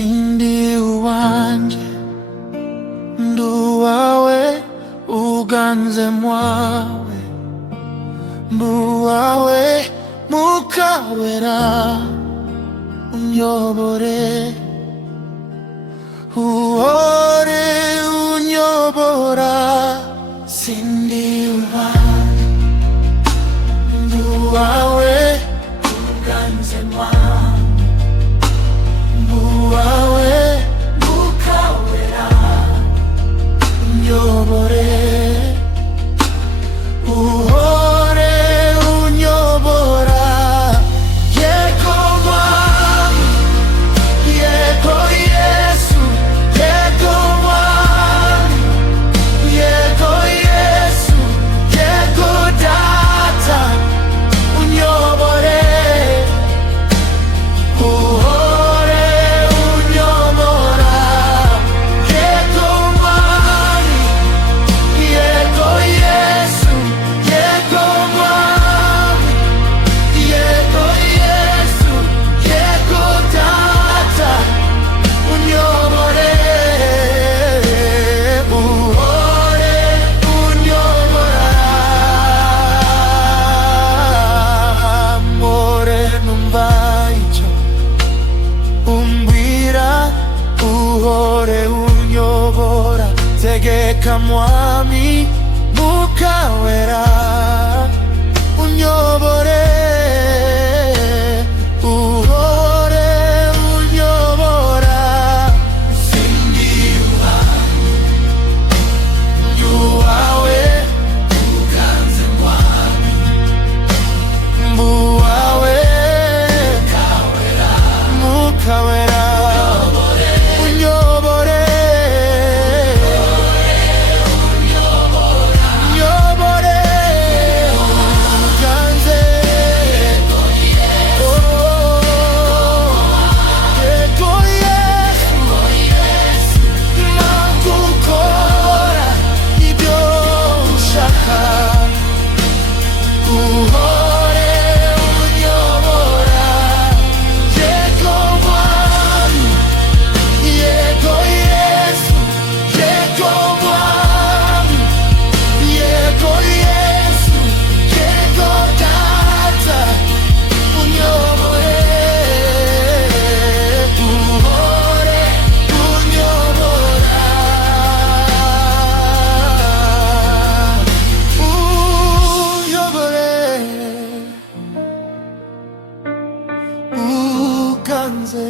Sindi uwanje nduwawe uganze mwawe mbuwawe mukawera unyobore uhore unyobora. Sindi uwanje nduwawe uganze mwawe mbuwawe mukawera unyobore uhore unyobora. Yego mwami yego Yesu yego mwami yego Yesu yego data unyobore uhore unyobora. Yego mwami yego Yesu yego mwami yego Yesu yego data unyobore uhore unyobora. Amore numva icyo umbwira uhore unyobora. Tegeka mwami mukawera unyobore uhore unyobora. Sindi uwawe uganze mwami mbuwawe mukawera unyobore unyobore uganze oh yego Yesu nakukora ibyo ushaka uhore unyobora. Yego mwami yego Yesu yego mwami yego Yesu yego data unyobore uhore unyobora. Unyobore uganze